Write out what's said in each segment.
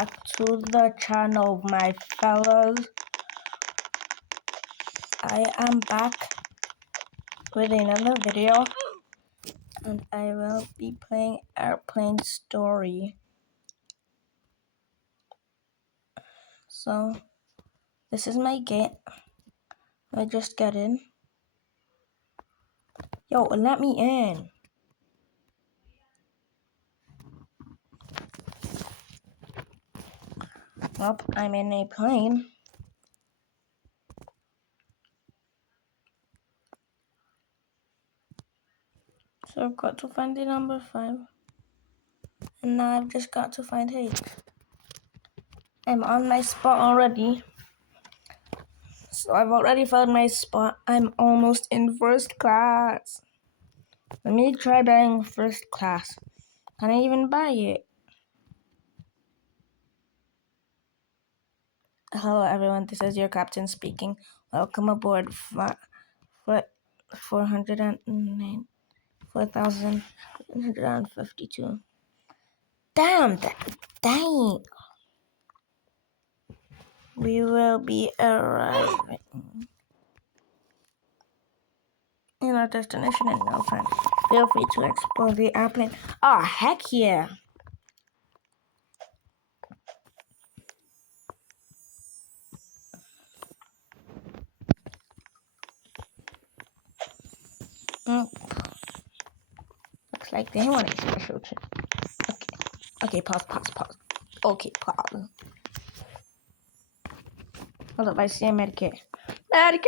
back to the channel, my fellas. I am back with another video, and I will be playing Airplane Story. So, this is my gate. I just get in. Yo, let me in. Well, I'm in a plane. So I've got to find the number 5. And now I've just got to find H. I'm on my spot already. So I've already found my spot. I'm almost in first class. Let me try buying first class. Can I even buy it? Hello everyone, this is your captain speaking. Welcome aboard Flight 4,152. Damn, dang. We will be arriving in our destination in no time. Feel free to explore the airplane. Oh, heck yeah. Looks like they want a special trip. Okay, pause. Okay, pause. Hold up, I see a medkit. Medkit!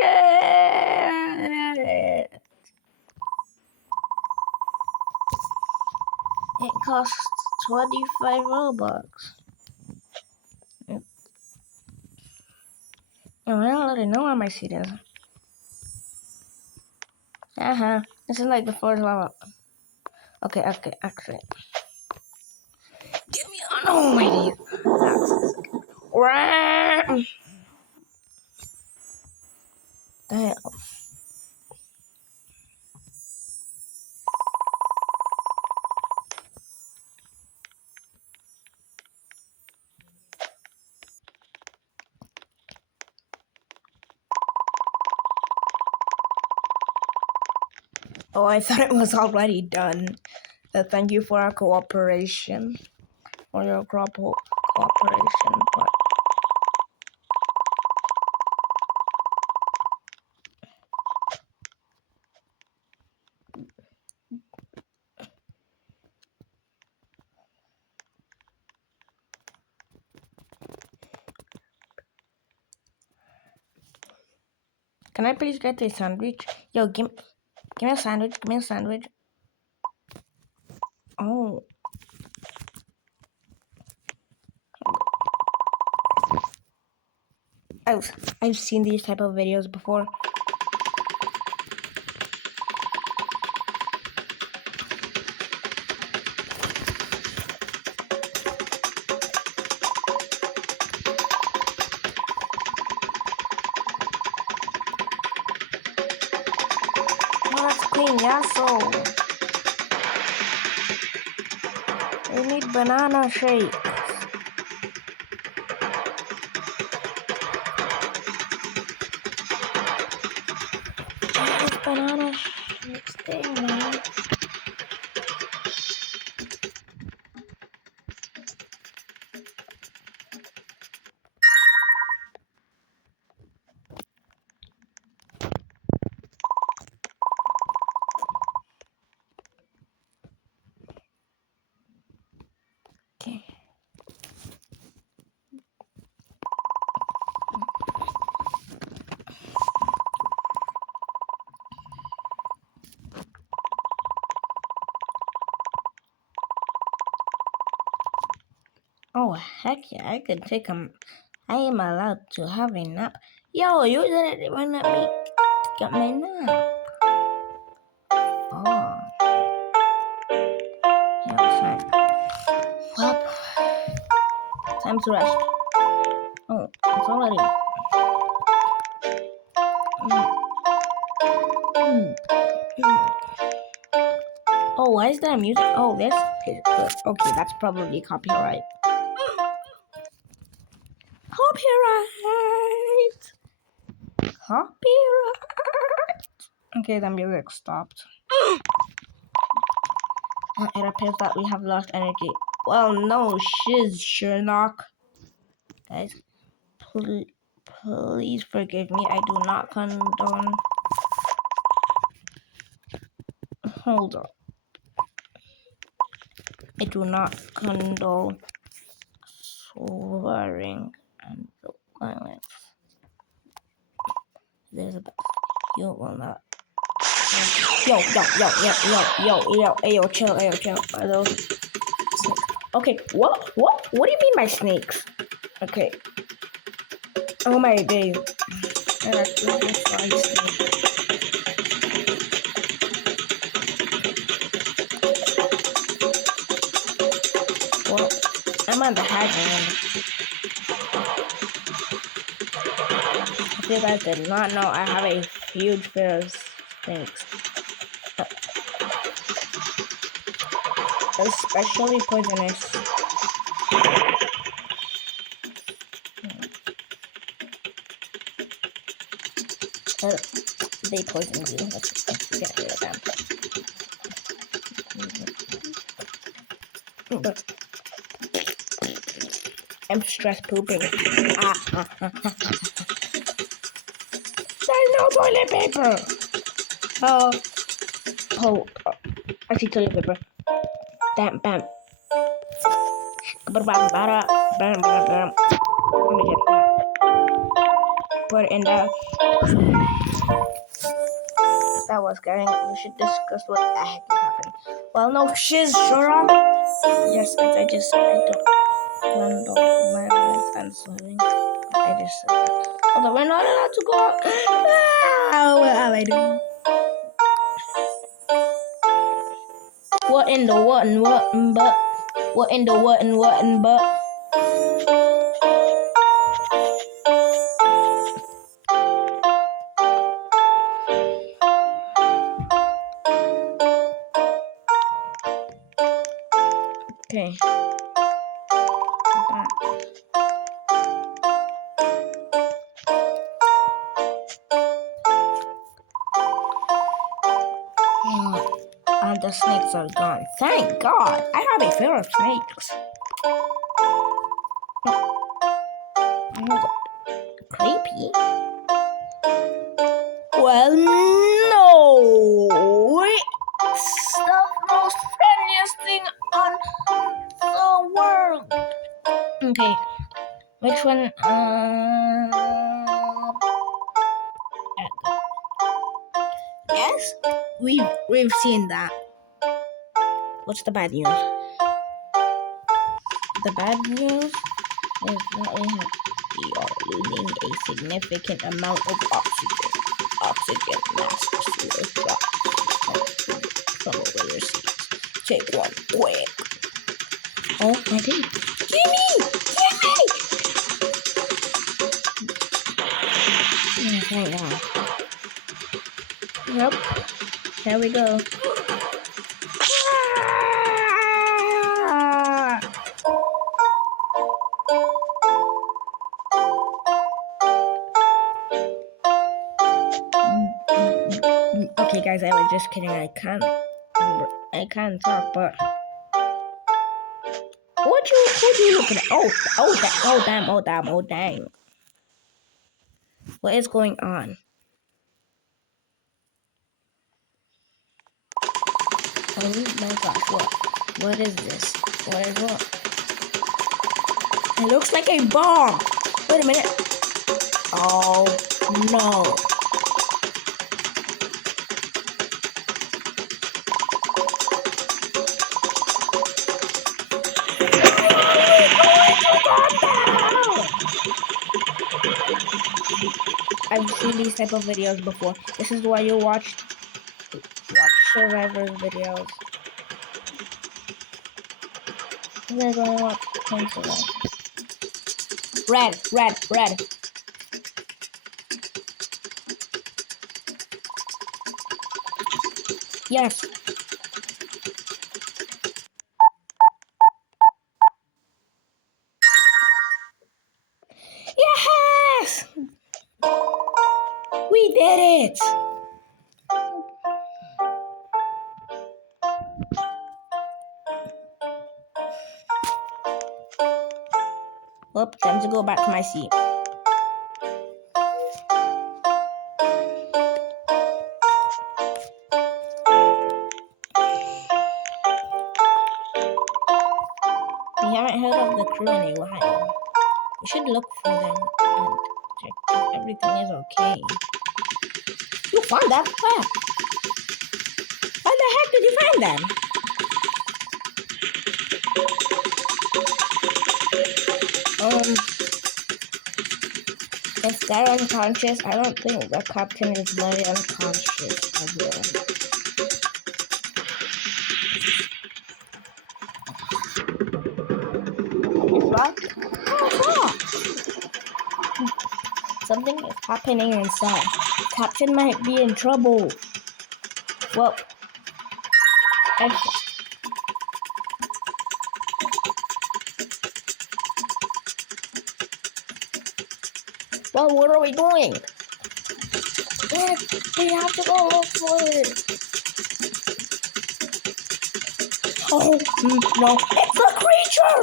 It costs 25 Robux. Oh, I already know where my seat is. This is like the first level. Okay, actually. Get me on. Oh my days. Damn. Oh, I thought it was already done. Thank you for our cooperation. For your cooperation, but can I please get a sandwich? Yo, give me a sandwich. Give me a sandwich. Oh. I've seen these type of videos before. Oh, that's clean, yeah, so we need banana shake. Banana shakes there, man. Okay. Oh, heck yeah, I could take a... I am allowed to have a nap. Yo, you didn't even let me get my nap. Oh. Yeah, fine. Well, time to rest. Oh, it's already... Oh, why is there music? Oh, this is good. Okay, that's probably copyright. Copyright. Okay, the music stopped. It appears that we have lost energy. Well, no shiz, Sherlock. Guys, please forgive me. I do not condone. Hold on. I do not condone swearing and violence. There's a best. You will not. Yo, chill, Are those snakes? Okay, what do you mean by snakes? Okay. Oh my days. That's really fun snake. Well, I'm on the high ground. If you guys did not know, I have a huge fear of snakes. Especially poisonous. They poison you. Let's get rid of them. I'm stress pooping. There's no toilet paper. Oh, I see toilet paper. Bam. Let me get that. Put it in there. That was scary. We should discuss what the heck is happening. Well, no shiz, Sherlock. Yes, as I just said, I don't condone violence and swearing. I just said that. Although we're not allowed to go out. What am I doing? What in the what and what and but? What in the what and what and but? Okay. And the snakes are gone. Thank God. I have a fear of snakes. Creepy. Well, no. It's the most friendliest thing on the world. Okay. Which one? Yes, we've seen that. What's the bad news? The bad news is that we are losing a significant amount of oxygen. Oxygen masks will drop from over your seats. Take one quick. Oh, I did. Gimme! Thank God. Yep. There we go. Okay, guys, I was just kidding. I can't talk, but what you looking at? Oh, damn. What is going on? Oh my gosh, what is this? What is what? It looks like a bomb. Wait a minute. Oh no. I've seen these type of videos before. This is why you watch survivors videos. We're going to watch survivors. Red. Yes. did it! Well, time to go back to my seat. We haven't heard of the crew in a while. We should look for them and check if everything is okay. You found that? Where? How the heck did you find them? If they're unconscious, I don't think the captain is very unconscious as well. What? What's that? Something is happening inside. Captain might be in trouble. Well, what are we doing? We have to go look for it. Oh, no. It's a creature!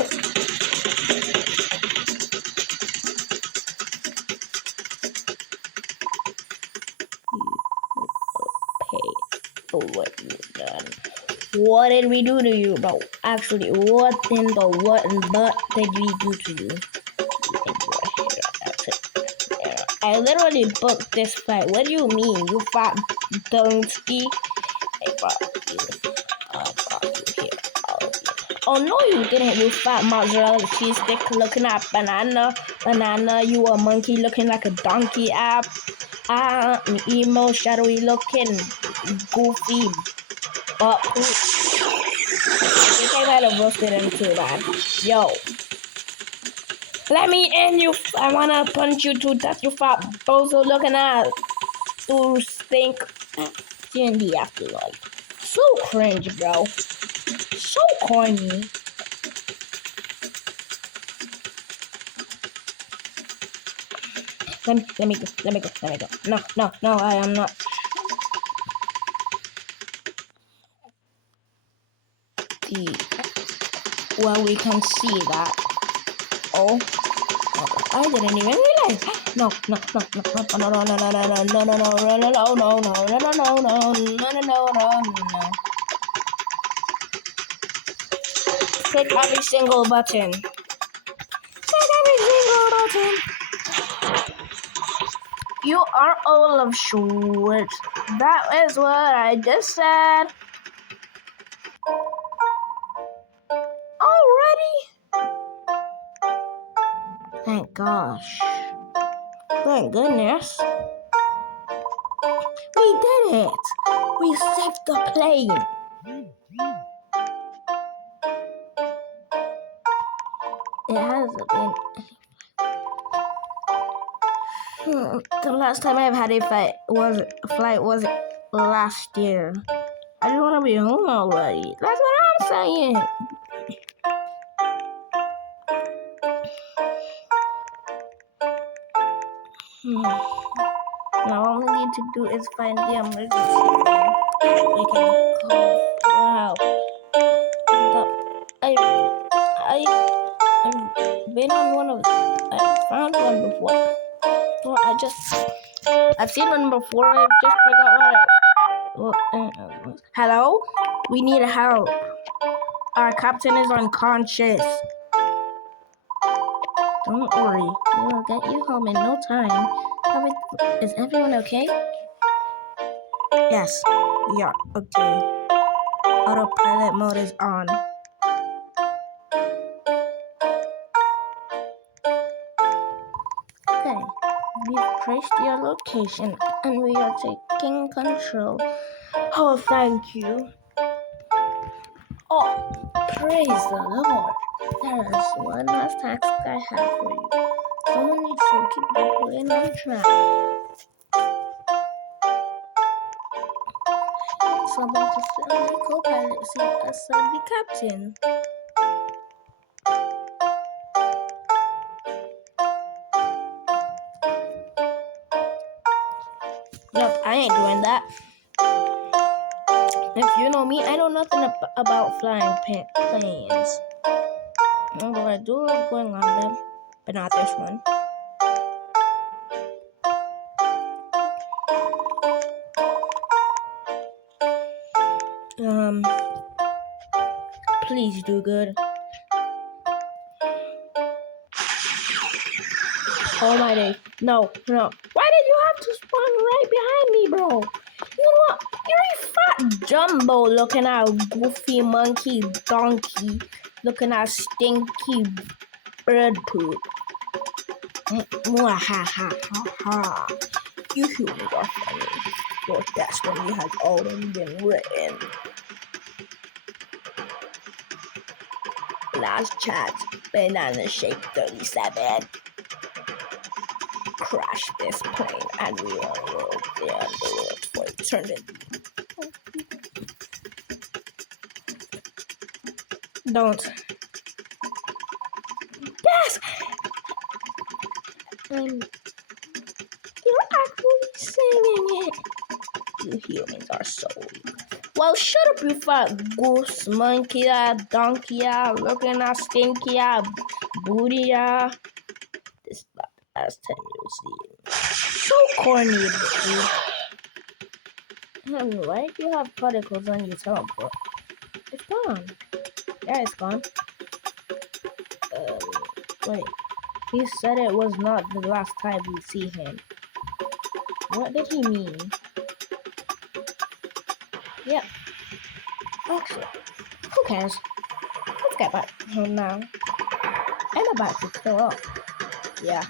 You will pay for what you've done. What did we do to you? No, actually, what in the what and but did we do to you? You think you're a hero? That's it. I literally booked this fight. What do you mean? You fat donkey? I brought you here. Oh no, you didn't, you fat mozzarella cheese stick looking at banana. You a monkey looking like a donkey app. Emo, shadowy looking, goofy. I think I might have roasted him too bad. Yo. Let me in, you. I wanna punch you to death, you fat bozo looking at. To stink. In the afterlife. So cringe, bro. So corny. Let me go. No, I am not. Well, we can see that. Oh, I didn't even realize. No. Click every single button. You are all of Schwartz. That is what I just said. Already? Thank gosh. Thank goodness. We did it. We saved the plane. It hasn't been. The last time I've had a flight was last year. I just want to be home already. That's what I'm saying. Now all we need to do is find the emergency room. We can call for help. I've been on one of. I found one before. Well, I've seen one before. I just forgot what. Hello? We need help. Our captain is unconscious. Don't worry, we will get you home in no time. Is everyone okay? Yes, we are okay. Autopilot mode is on. Okay, we've traced your location and we are taking control. Oh, thank you. Oh, praise the Lord. There is one last task I have for you. Someone needs to keep the plane on track. Someone to sit on the co-pilot seat aside the captain. Yep, I ain't doing that. If you know me, I know nothing about flying planes. Although I do love going on them, but not this one. Please do good. Oh my day. No. Why did you have to spawn right behind me, bro? You know what? You're a fat jumbo looking at goofy monkey donkey looking at stinky bird poop. Ha. You humans are funny. Your destiny has already been written. Last chat, banana shake 37. Crash this plane and we unroll the underworld for eternity. Don't. Yes! You're actually singing it. You humans are so weak. Well, shut up, you fat goose, monkey, donkey, looking at stinky, booty. This is not the last time you'll see it. So corny, dude. Why do you have particles on your teleport? It's gone. Yeah, it's gone. Wait. He said it was not the last time we see him. What did he mean? Yep. Actually, who cares? Let's get back home now. I'm about to fill up. Yeah.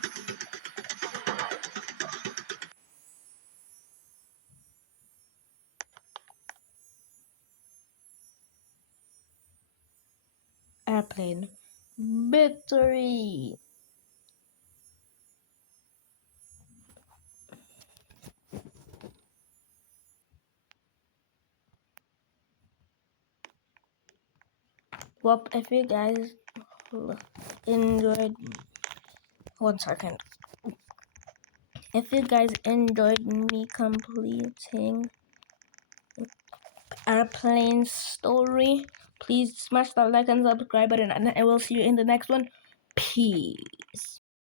Airplane. Victory! Well, if you guys enjoyed... One second. If you guys enjoyed me completing Airplane story, please smash that like and subscribe button, and I will see you in the next one. Peace.